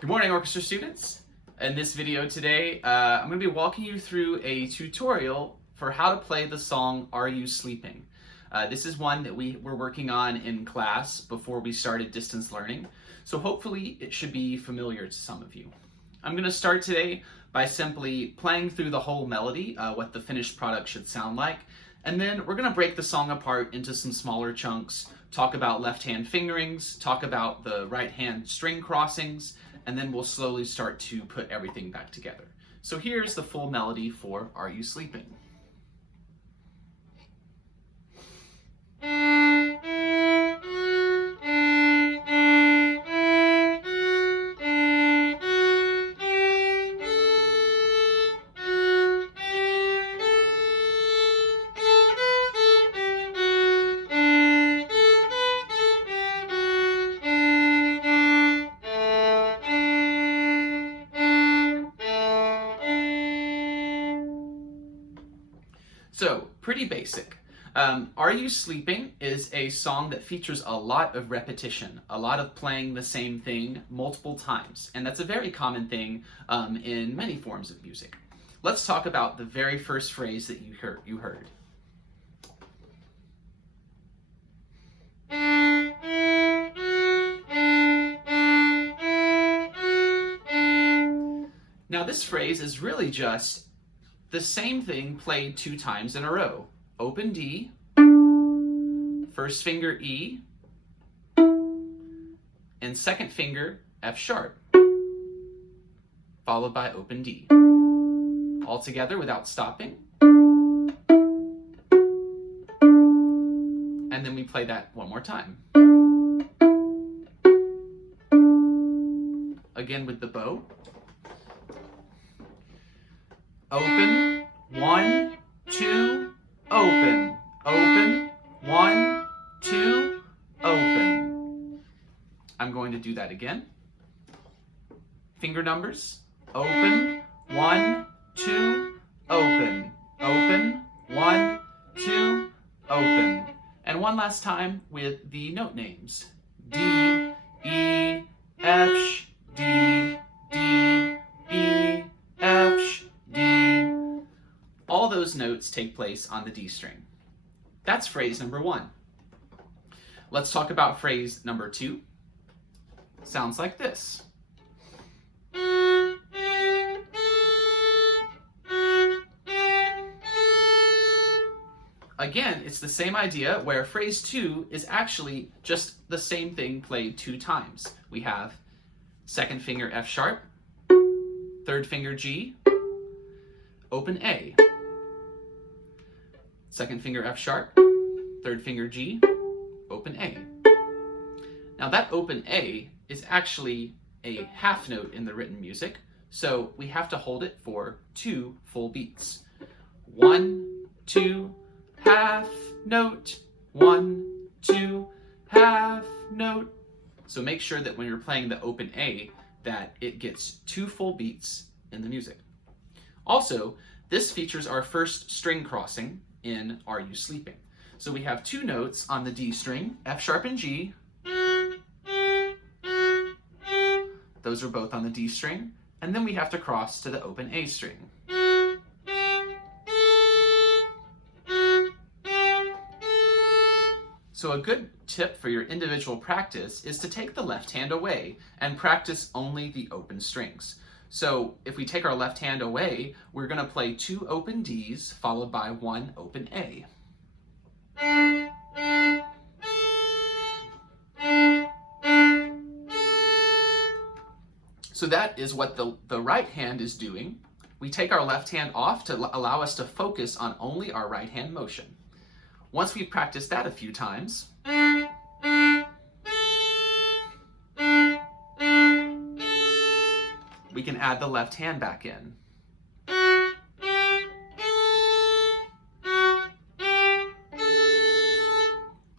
Good morning, orchestra students. In this video today, I'm going to be walking you through a tutorial for how to play the song Are You Sleeping? This is one that we were working on in class before we started distance learning, so hopefully it should be familiar to some of you. I'm going to start today by simply playing through the whole melody, what the finished product should sound like, and then we're going to break the song apart into some smaller chunks, talk about left-hand fingerings, talk about the right-hand string crossings, and then we'll slowly start to put everything back together. So here's the full melody for Are You Sleeping? So, pretty basic. Are You Sleeping is a song that features a lot of repetition, a lot of playing the same thing multiple times, and that's a very common thing in many forms of music. Let's talk about the very first phrase that you heard. Now this phrase is really just the same thing played 2 times in a row. Open D, first finger E, and second finger F sharp, followed by open D. All together without stopping. And then we play that one more time. Again with the bow. Open, 1, 2, open, open, 1, 2, open. I'm going to do that again. Finger numbers, open, 1, 2, open, open, 1, 2, open. And one last time with the note names. D, E, F, D, D, E, F, D. All those notes take place on the D string. That's phrase number 1. Let's talk about phrase number 2. Sounds like this. Again, it's the same idea where phrase 2 is actually just the same thing played 2 times. We have second finger F sharp, third finger G, open A, second finger F sharp, third finger G, open A. Now that open A is actually a half note in the written music, so we have to hold it for 2 full beats. 1, 2, half note, 1, 2, half note. So make sure that when you're playing the open A that it gets 2 full beats in the music. Also, this features our first string crossing in Are You Sleeping? So we have 2 notes on the D string, F sharp and G. Those are both on the D string. And then we have to cross to the open A string. So a good tip for your individual practice is to take the left hand away and practice only the open strings. So if we take our left hand away, we're going to play 2 open Ds followed by 1 open A. So that is what the right hand is doing. We take our left hand off to allow us to focus on only our right hand motion. Once we've practiced that a few times, we can add the left hand back in.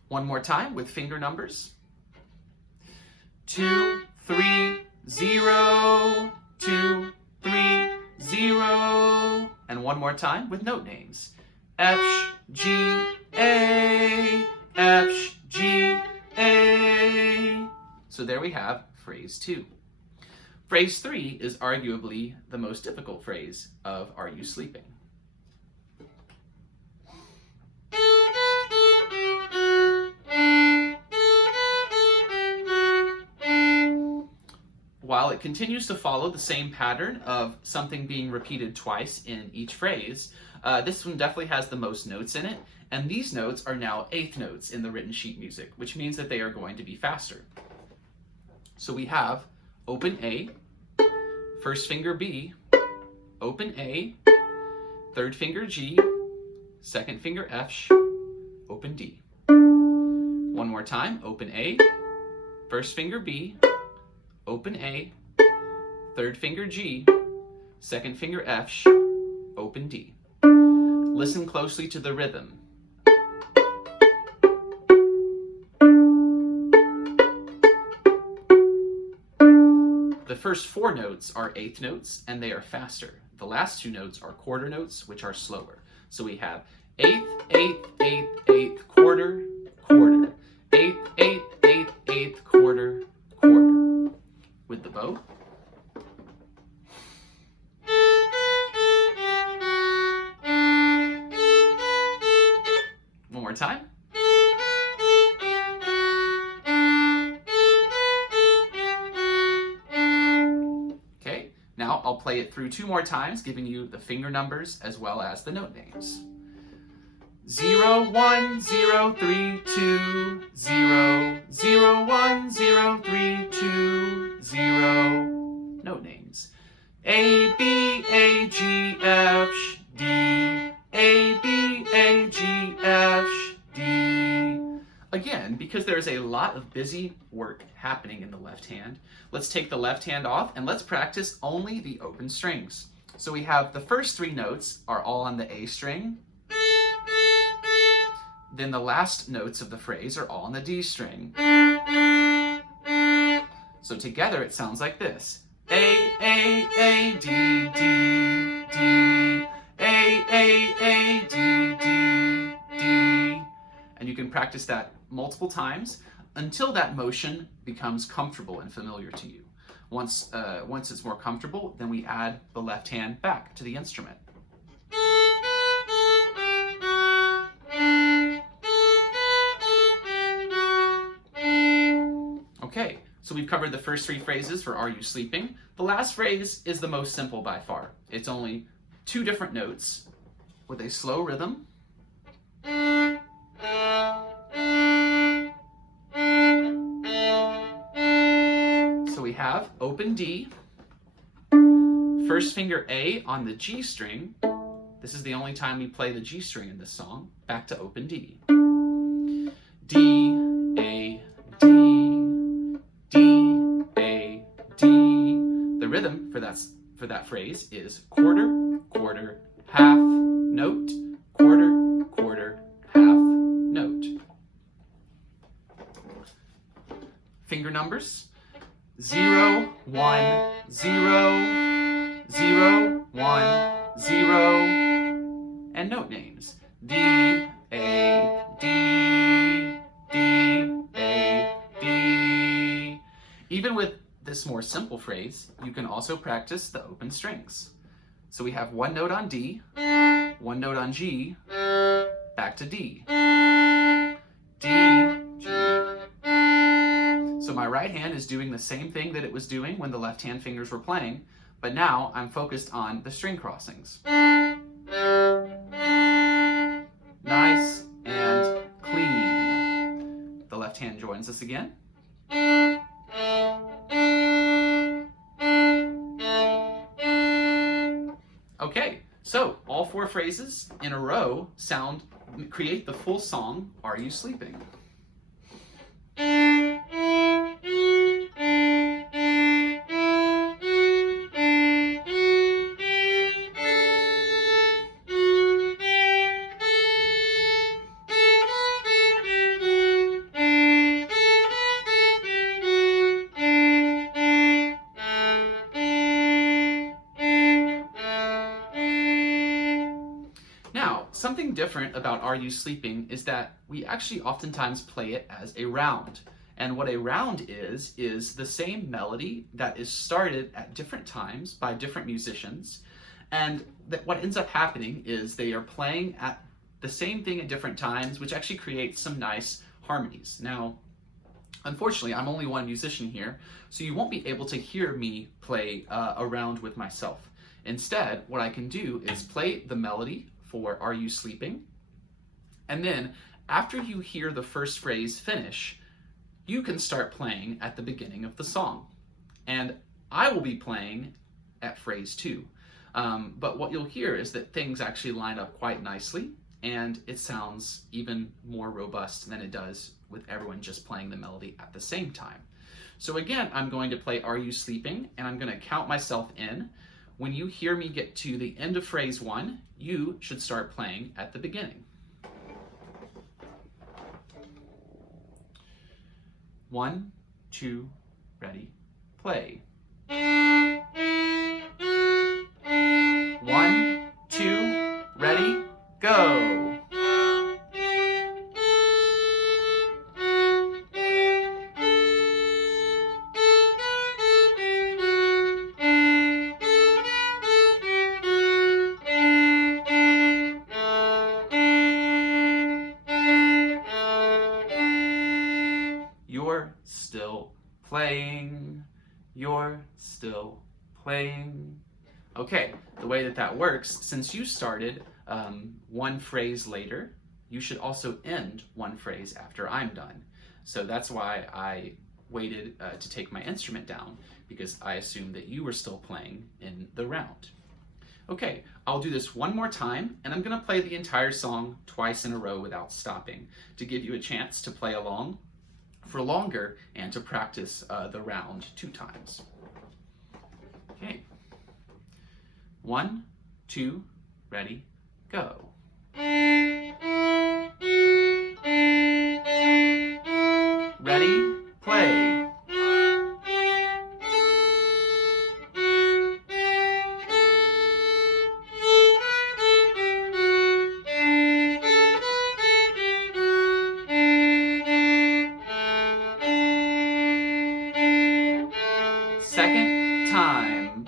One more time with finger numbers. 2, 3, 0, 2, 3, 0. And one more time with note names. F, G, A, F, G, A. So there we have phrase 2. Phrase 3 is arguably the most difficult phrase of Are You Sleeping? While it continues to follow the same pattern of something being repeated twice in each phrase, this one definitely has the most notes in it, and these notes are now eighth notes in the written sheet music, which means that they are going to be faster. So we have open A, first finger B, open A, third finger G, second finger F, open D. One more time, open A, first finger B, open A, third finger G, second finger F, open D. Listen closely to the rhythm. The first four notes are eighth notes, and they are faster. The last two notes are quarter notes, which are slower. So we have eighth, eighth, eighth, eighth, quarter, quarter. Eighth, eighth, eighth, eighth, quarter, quarter. With the bow. One more time. Okay, now I'll play it through two more times, giving you the finger numbers as well as the note names. 0, 1, 0, 3, 2, 0, 0, 1, 0, 3, 2, 0. Note names. A, B, A, G, F, D. A, B, A, G, F, D. Again, because there's a lot of busy work happening in the left hand, let's take the left hand off and let's practice only the open strings. So we have the first three notes are all on the A string. Then the last notes of the phrase are all on the D string. So together it sounds like this. A, D, D, D. A, D, D, D. And you can practice that multiple times until that motion becomes comfortable and familiar to you. Once it's more comfortable, then we add the left hand back to the instrument. Okay, so we've covered the first three phrases for Are You Sleeping? The last phrase is the most simple by far. It's only two different notes with a slow rhythm. So we have open D, first finger A on the G string. This is the only time we play the G string in this song. Back to open D. D, A, D, D, A, D. The rhythm for that phrase is quarter, quarter, half, note, quarter, quarter, half, note. Finger numbers. 0, 1, 0, 0, 1, 0. And note names. D, A, D, D, A, D. Even with this more simple phrase, you can also practice the open strings. So we have one note on D, one note on G, back to D. D, G. So my right hand is doing the same thing that it was doing when the left hand fingers were playing, but now I'm focused on the string crossings. Nice and clean. The left hand joins us again. Okay, so all four phrases in a row create the full song, Are You Sleeping? Something different about Are You Sleeping is that we actually oftentimes play it as a round. And what a round is the same melody that is started at different times by different musicians. And what ends up happening is they are playing at the same thing at different times, which actually creates some nice harmonies. Now, unfortunately, I'm only one musician here, so you won't be able to hear me play a round with myself. Instead, what I can do is play the melody for Are You Sleeping? And then after you hear the first phrase finish, you can start playing at the beginning of the song. And I will be playing at phrase 2. But what you'll hear is that things actually line up quite nicely, and it sounds even more robust than it does with everyone just playing the melody at the same time. So again, I'm going to play Are You Sleeping? And I'm going to count myself in. When you hear me get to the end of phrase 1, you should start playing at the beginning. 1, 2, ready, play. 1, 2, ready, go. You're still playing. You're still playing. Okay, the way that works, since you started one phrase later, you should also end one phrase after I'm done. So that's why I waited to take my instrument down, because I assumed that you were still playing in the round. Okay, I'll do this one more time, and I'm gonna play the entire song twice in a row without stopping to give you a chance to play along for longer and to practice the round 2 times. Okay. 1, 2, ready, go. Ready, play. Second time.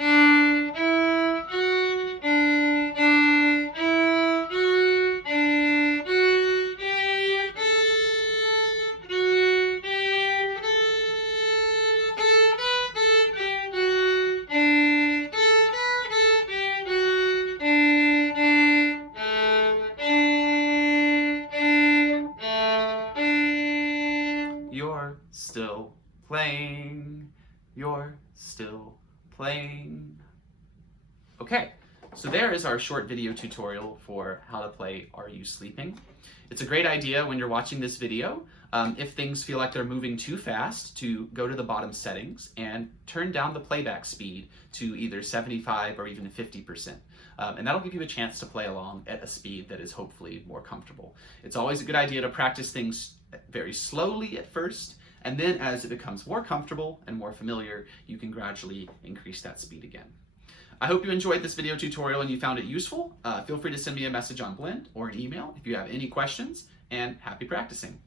You're still playing. You're still playing. Okay, so there is our short video tutorial for how to play Are You Sleeping? It's a great idea when you're watching this video, if things feel like they're moving too fast, to go to the bottom settings and turn down the playback speed to either 75 or even 50%. And that'll give you a chance to play along at a speed that is hopefully more comfortable. It's always a good idea to practice things very slowly at first, and then as it becomes more comfortable and more familiar, you can gradually increase that speed again. I hope you enjoyed this video tutorial and you found it useful. Feel free to send me a message on Blend or an email if you have any questions, and happy practicing.